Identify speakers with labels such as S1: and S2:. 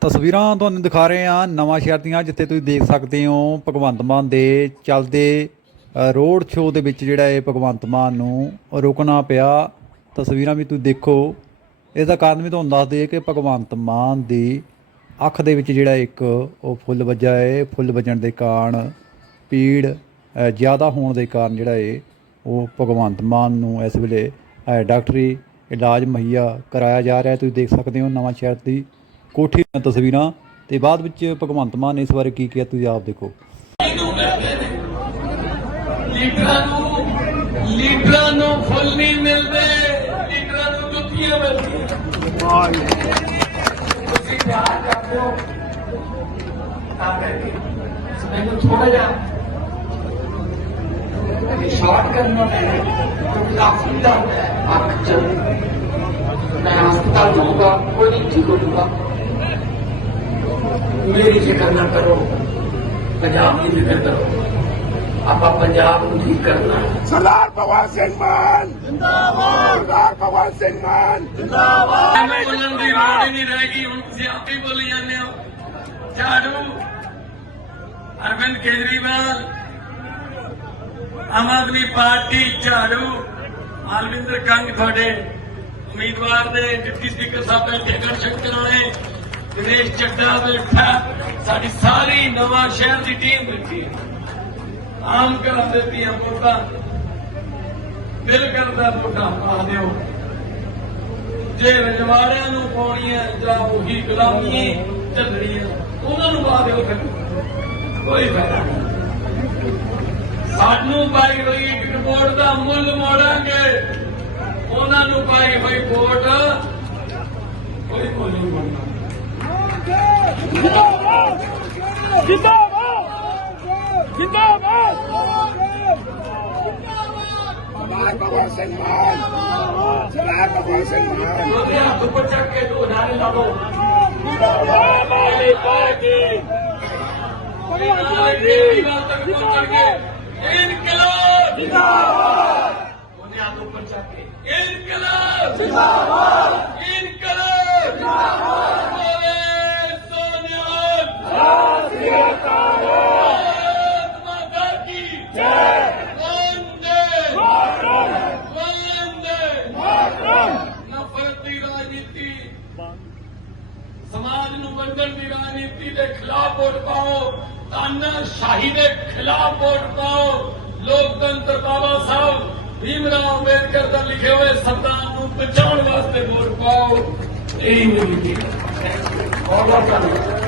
S1: ਤਸਵੀਰਾਂ ਤੁਹਾਨੂੰ ਦਿਖਾ ਰਹੇ ਹਾਂ ਨਵਾਂ ਸ਼ਹਿਰ ਦੀਆਂ, ਜਿੱਥੇ ਤੁਸੀਂ ਦੇਖ ਸਕਦੇ ਹੋ ਭਗਵੰਤ ਮਾਨ ਦੇ ਚੱਲਦੇ ਰੋਡ ਸ਼ੋਅ ਦੇ ਵਿੱਚ ਜਿਹੜਾ ਇਹ ਭਗਵੰਤ ਮਾਨ ਨੂੰ ਰੁਕਣਾ ਪਿਆ। ਤਸਵੀਰਾਂ ਵੀ ਤੁਸੀਂ ਦੇਖੋ। ਇਹਦਾ ਕਾਰਨ ਵੀ ਤੁਹਾਨੂੰ ਦੱਸ ਦਈਏ ਕਿ ਭਗਵੰਤ ਮਾਨ ਦੀ ਅੱਖ ਦੇ ਵਿੱਚ ਜਿਹੜਾ ਇੱਕ ਉਹ ਫੁੱਲ ਵੱਜਾ ਹੈ ਫੁੱਲ ਵੱਜਣ ਦੇ ਕਾਰਨ ਪੀੜ ਜ਼ਿਆਦਾ ਹੋਣ ਦੇ ਕਾਰਨ ਜਿਹੜਾ ਇਹ ਉਹ ਭਗਵੰਤ ਮਾਨ ਨੂੰ ਇਸ ਵੇਲੇ ਡਾਕਟਰੀ ਇਲਾਜ ਮੁਹੱਈਆ ਕਰਾਇਆ ਜਾ ਰਿਹਾ। ਤੁਸੀਂ ਦੇਖ ਸਕਦੇ ਹੋ ਨਵਾਂ ਸ਼ਹਿਰ ਦੀ ਕੋਠੀ ਦੀਆਂ ਤਸਵੀਰਾਂ ਤੇ ਬਾਅਦ ਵਿੱਚ ਭਗਵੰਤ ਮਾਨ ਨੇ ਇਸ ਬਾਰੇ ਕੀ ਕਿਹਾ, ਤੁਸੀਂ ਆਪ ਦੇਖੋ।
S2: ਲੀਡਰਾਂ ਨੂੰ ਲੀਡਰਾਂ ਨੂੰ ਫੁੱਲ ਨਹੀਂ ਮਿਲਦੇ, ਲੀਡਰਾਂ ਨੂੰ ਜੁੱਤੀਆਂ ਮਿਲਦੀਆਂ। ਤੁਸੀਂ ਪਿਆਰ ਕਰਦੇ ਹੋ ਤਾਂ ਕਰਕੇ ਮੈਨੂੰ ਥੋੜਾ ਜਿਹਾ ਸ਼ਾਰਟ ਕਰਨਾ ਪੈਣਾ ਕਿਉਂਕਿ ਕਾਫੀ ਦਾ ਅੱਖ ਚ। ਮੈਂ ਹਸਪਤਾਲ ਜਾਊਂਗਾ, ਕੋਈ ਨਹੀਂ ਠੀਕ ਹੋ ਜਾਊਗਾ। ਮੇਰੀ ਫਿਕਰ ਨਾ ਕਰੋ। ਪੰਜਾਬ ਦੀ ਫਿਕਰ ਕਰੋ। ਆਪਾਂ ਪੰਜਾਬ ਨੂੰ ਠੀਕ ਕਰਨਾ
S3: ਸਰਦਾਰ ਭਗਵਾਨ ਸਿੰਘ ਮਾਨ। ਜਿੰਦਾਬਾਦ। ਸਰਦਾਰ ਭਗਵਾਨ ਸਿੰਘ ਮਾਨ।
S2: ਮੈਨੂੰ ਬੋਲਣ ਦੀ ਲੋੜ ਹੀ ਨਹੀਂ ਰਹੇਗੀ। ਹੁਣ ਤੁਸੀਂ ਆਪ ਹੀ ਬੋਲੀ ਜਾਂਦੇ ਹੋ। ਝਾੜੂ। ਅਰਵਿੰਦ ਕੇਜਰੀਵਾਲ। ਆਮ ਆਦਮੀ ਪਾਰਟੀ ਝਾੜੂ। ਮਾਲਵਿੰਦਰ ਕੰਗ ਤੁਹਾਡੇ ਉਮੀਦਵਾਰ ਦੇ ਡਿਪਟੀ ਸਪੀਕਰ ਸਾਹਿਬ ਬੈਠੇ ਗੜ ਸ਼ੰਕਰ ਵਾਲੇ ਦਿਨੇਸ਼ ਚੱਡਾ ਬੈਠਾ ਸਾਡੀ ਸਾਰੀ ਨਵਾਂ ਸ਼ਹਿਰ ਦੀ ਟੀਮ ਬੈਠੀ ਹੈ। ਆਮ ਘਰਾਂ ਦੇ ਧੀਆਂ ਪੁੱਤਾਂ, ਦਿਲ ਕਰਦਾ ਪੁੱਤਾਂ ਪਾ ਦਿਓ। ਜੇ ਰਜਵਾੜਿਆਂ ਨੂੰ ਪਾਉਣੀਆਂ ਜਾਂ ਉਹੀ ਗੁਲਾਮੀ ਚੱਲਣੀਆਂ ਉਹਨਾਂ ਨੂੰ ਪਾ ਦਿਓ ਫਿਰ। ਕੋਈ ਫਾਇਦਾ ਨਹੀਂ। ਸਾਨੂੰ ਪਾਈ ਹੋਈ ਇੱਕ ਵੋਟ ਦਾ ਮੁੱਲ ਮੋੜਾਂਗੇ। ਉਹਨਾਂ ਨੂੰ ਪਾਈ ਹੋਈ ਵੋਟ ਕੋਈ ਮੁੱਲ ਨਹੀਂ ਮੋੜਨਾ
S3: ਸਰਦਾਰ ਭਗਵਾਨ ਸਿੰਘ ਮਾਨ ਸਰਦਾਰ ਭਗਵਾਨ ਸਿੰਘ ਮਾਨ
S2: ਹੱਥ ਉੱਪਰ ਚੱਕ ਕੇ ਦੋ ਨਾਰੇ ਲਾ ਦੋ ਪਾਰਟੀ ਤੱਕ ਪਹੁੰਚਣਗੇ ਇਨਕਲਾਬ ਜਿੰਦਾਬਾਦ ਉਹਨੇ ਹੱਥ ਉੱਪਰ ਚੱਕ ਕੇ ਇਨਕਲਾਬ ਜਿੰਦਾਬਾਦ ਇਨਕਲਾਬ ਜਿੰਦਾਬਾਦ ਬੋਲੇ ਸੋਨਿਆਲ ਭਾਰਤ ਮਾਤਾ ਕੀ ਜੈ ਵੰਦੇ ਵੰਦੇ ਨਫ਼ਰਤ ਦੀ ਰਾਜਨੀਤੀ ਸਮਾਜ ਨੂੰ ਵੰਡਣ ਦੀ ਰਾਜਨੀਤੀ ਦੇ ਖਿਲਾਫ ਵੋਟ ਪਾਓ, ਤਾਨਾਸ਼ਾਹੀ ਦੇ ਖਿਲਾਫ ਵੋਟ ਪਾਓ। ਲੋਕਤੰਤਰ ਬਾਬਾ ਸਾਹਿਬ ਭੀਮ ਭੀਮਰਾਓ ਅੰਬੇਦਕਰ ਦਾ ਲਿਖੇ ਹੋਏ ਸੰਵਿਧਾਨ ਨੂੰ ਬਚਾਉਣ ਵਾਸਤੇ ਵੋਟ ਪਾਓ। ਇਹੀ ਮੇਰੀ ਬੇਨਤੀ ਹੈ। ਬਹੁਤ ਬਹੁਤ ਧੰਨਵਾਦ।